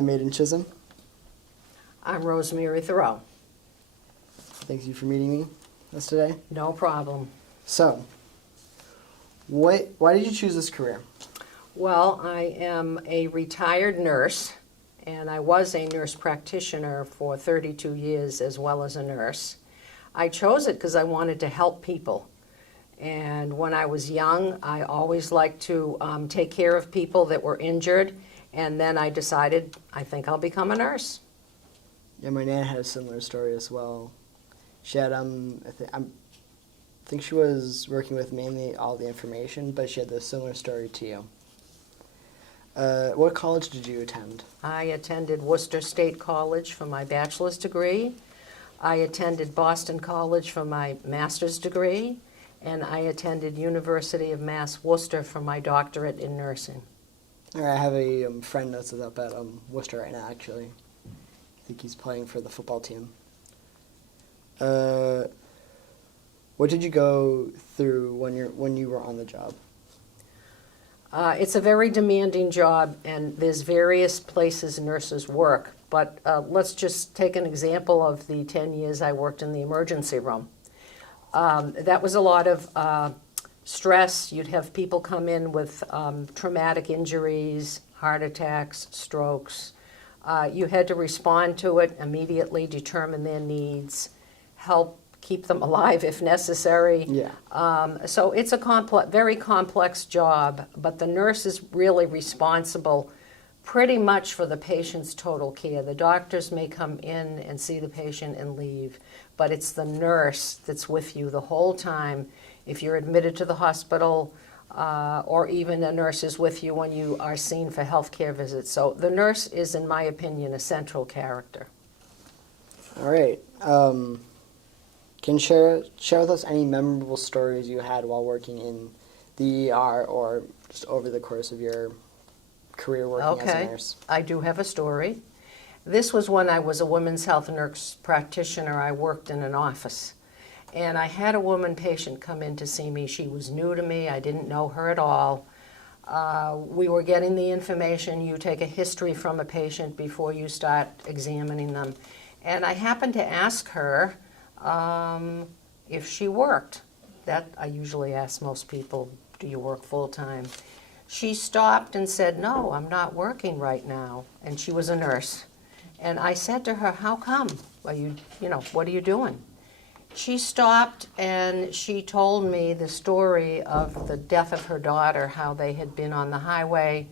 I'm Aiden Chisholm. I'm Rosemary Theroux. Thank you for meeting me today. No problem. So, why did you choose this career? Well, I am a retired nurse, and I was a nurse practitioner for 32 years as well as a nurse. I chose it because I wanted to help people. And when I was young, I always liked to take care of people that were injured, and then I decided I think I'll become a nurse. Yeah, my Nan had a similar story as well. She had, I think she was working with mainly all the information, but she had a similar story to you. What college did you attend? I attended Worcester State College for my bachelor's degree. I attended Boston College for my master's degree, and I attended University of Mass Worcester for my doctorate in nursing. All right, I have a friend that's up at Worcester right now, actually. I think he's playing for the football team. What did you go through when you were on the job? It's a very demanding job, and there's various places nurses work. But let's just take an example of the 10 years I worked in the emergency room. That was a lot of stress. You'd have people come in with traumatic injuries, heart attacks, strokes. You had to respond to it immediately, determine their needs, help keep them alive if necessary. Yeah. So it's a very complex job, but the nurse is really responsible pretty much for the patient's total care. The doctors may come in and see the patient and leave, but it's the nurse that's with you the whole time. If you're admitted to the hospital, or even a nurse is with you when you are seen for health care visits. So the nurse is, in my opinion, a central character. All right. Can you share with us any memorable stories you had while working in the ER or just over the course of your career working as a nurse? I do have a story. This was when I was a women's health nurse practitioner. I worked in an office. And I had a woman patient come in to see me. She was new to me. I didn't know her at all. We were getting the information. You take a history from a patient before you start examining them. And I happened to ask her if she worked. That I usually ask most people, do you work full-time? She stopped and said, no, I'm not working right now. And she was a nurse. And I said to her, how come? What are you doing? She stopped and she told me the story of the death of her daughter, how they had been on the highway.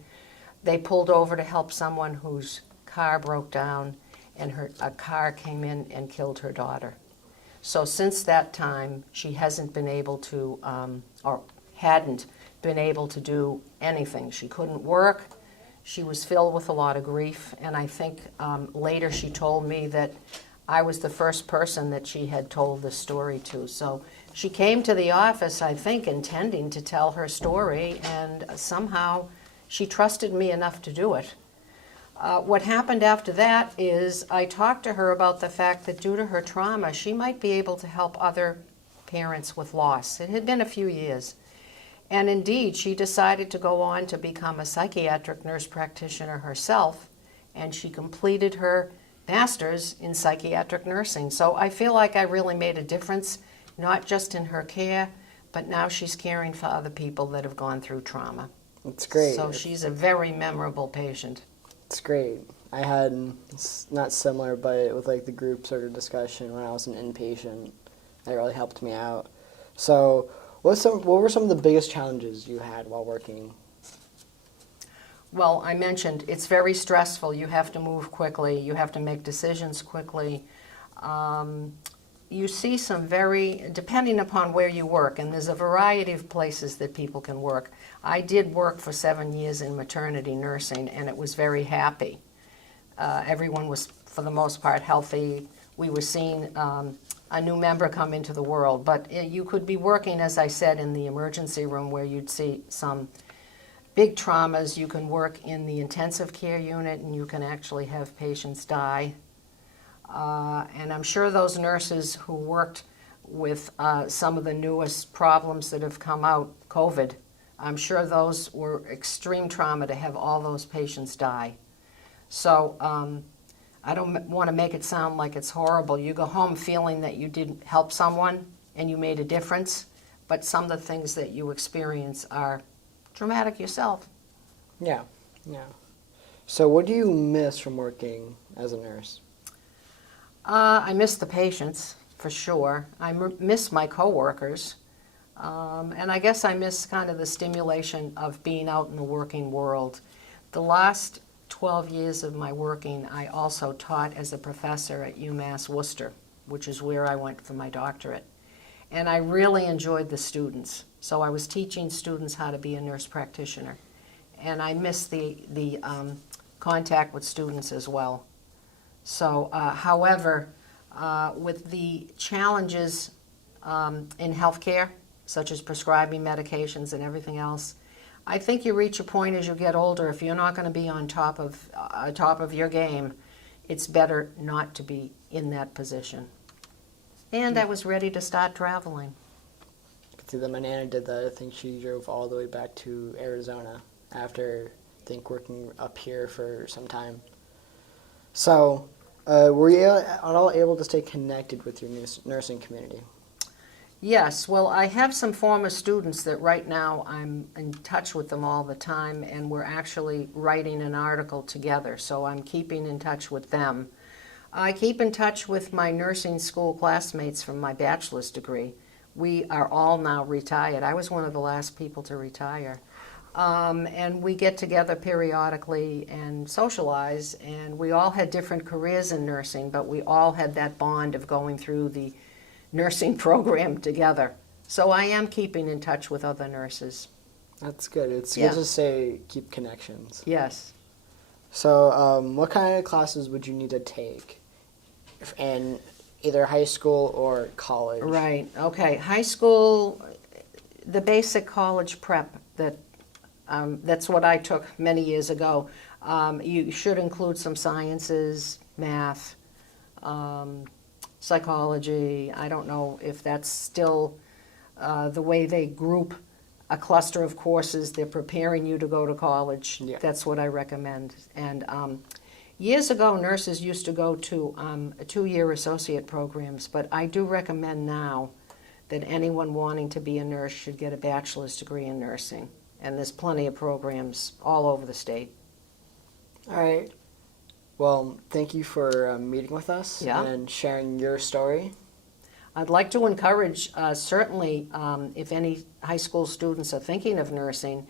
They pulled over to help someone whose car broke down, and a car came in and killed her daughter. So since that time, she hasn't been able to, or hadn't been able to do anything. She couldn't work. She was filled with a lot of grief, and I think later she told me that I was the first person that she had told this story to. So she came to the office, I think, intending to tell her story, and somehow she trusted me enough to do it. What happened after that is I talked to her about the fact that due to her trauma, she might be able to help other parents with loss. It had been a few years. And indeed, she decided to go on to become a psychiatric nurse practitioner herself, and she completed her master's in psychiatric nursing. So I feel like I really made a difference, not just in her care, but now she's caring for other people that have gone through trauma. That's great. So she's a very memorable patient. It's great. I had, not similar, but with like the group sort of discussion when I was an inpatient, that really helped me out. So what were some of the biggest challenges you had while working? Well, I mentioned it's very stressful. You have to move quickly. You have to make decisions quickly. You see some depending upon where you work, and there's a variety of places that people can work. I did work for 7 years in maternity nursing, and it was very happy. Everyone was, for the most part, healthy. We were seeing a new member come into the world. But you could be working, as I said, in the emergency room where you'd see some big traumas. You can work in the intensive care unit, and you can actually have patients die. And I'm sure those nurses who worked with some of the newest problems that have come out, COVID, I'm sure those were extreme trauma to have all those patients die. So I don't want to make it sound like it's horrible. You go home feeling that you did help someone and you made a difference, but some of the things that you experience are traumatic yourself. Yeah, yeah. So what do you miss from working as a nurse? I miss the patients, for sure. I miss my coworkers. And I guess I miss kind of the stimulation of being out in the working world. The last 12 years of my working, I also taught as a professor at UMass Worcester, which is where I went for my doctorate. And I really enjoyed the students. So I was teaching students how to be a nurse practitioner. And I miss the contact with students as well. So, however, with the challenges in healthcare, such as prescribing medications and everything else, I think you reach a point as you get older, if you're not going to be on top of your game, it's better not to be in that position. And I was ready to start traveling. I could see that my Nana did that. I think she drove all the way back to Arizona after, I think, working up here for some time. So, were you at all able to stay connected with your nursing community? Yes, well, I have some former students that right now I'm in touch with them all the time, and we're actually writing an article together, so I'm keeping in touch with them. I keep in touch with my nursing school classmates from my bachelor's degree. We are all now retired. I was one of the last people to retire. And we get together periodically and socialize, and we all had different careers in nursing, but we all had that bond of going through the nursing program together. So I am keeping in touch with other nurses. That's good. It's Yeah. good to say keep connections. Yes. So, what kind of classes would you need to take in either high school or college? Right. Okay. High school, the basic college prep that's what I took many years ago. You should include some sciences, math, psychology. I don't know if that's still the way they group a cluster of courses. They're preparing you to go to college. Yeah. That's what I recommend. And years ago, nurses used to go to 2-year associate programs, but I do recommend now that anyone wanting to be a nurse should get a bachelor's degree in nursing. And there's plenty of programs all over the state. All right. Well, thank you for meeting with us Yeah. and sharing your story. I'd like to encourage, certainly, if any high school students are thinking of nursing,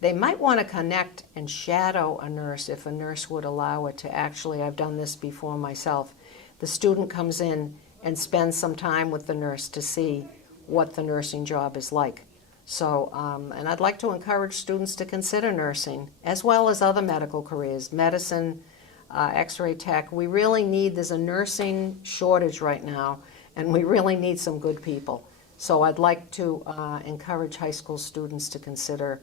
they might want to connect and shadow a nurse if a nurse would allow it to. Actually, I've done this before myself. The student comes in and spends some time with the nurse to see what the nursing job is like. So, and I'd like to encourage students to consider nursing, as well as other medical careers, medicine, x-ray tech. We really need, there's a nursing shortage right now, and we really need some good people. So I'd like to encourage high school students to consider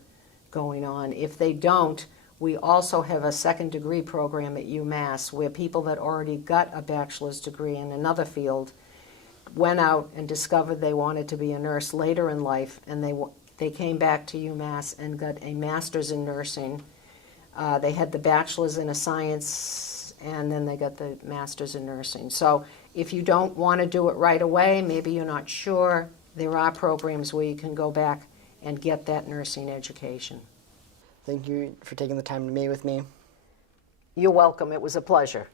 going on. If they don't, we also have a second degree program at UMass where people that already got a bachelor's degree in another field went out and discovered they wanted to be a nurse later in life, and they came back to UMass and got a master's in nursing. They had the bachelor's in a science, and then they got the master's in nursing. So if you don't want to do it right away, maybe you're not sure, there are programs where you can go back and get that nursing education. Thank you for taking the time to meet with me. You're welcome. It was a pleasure.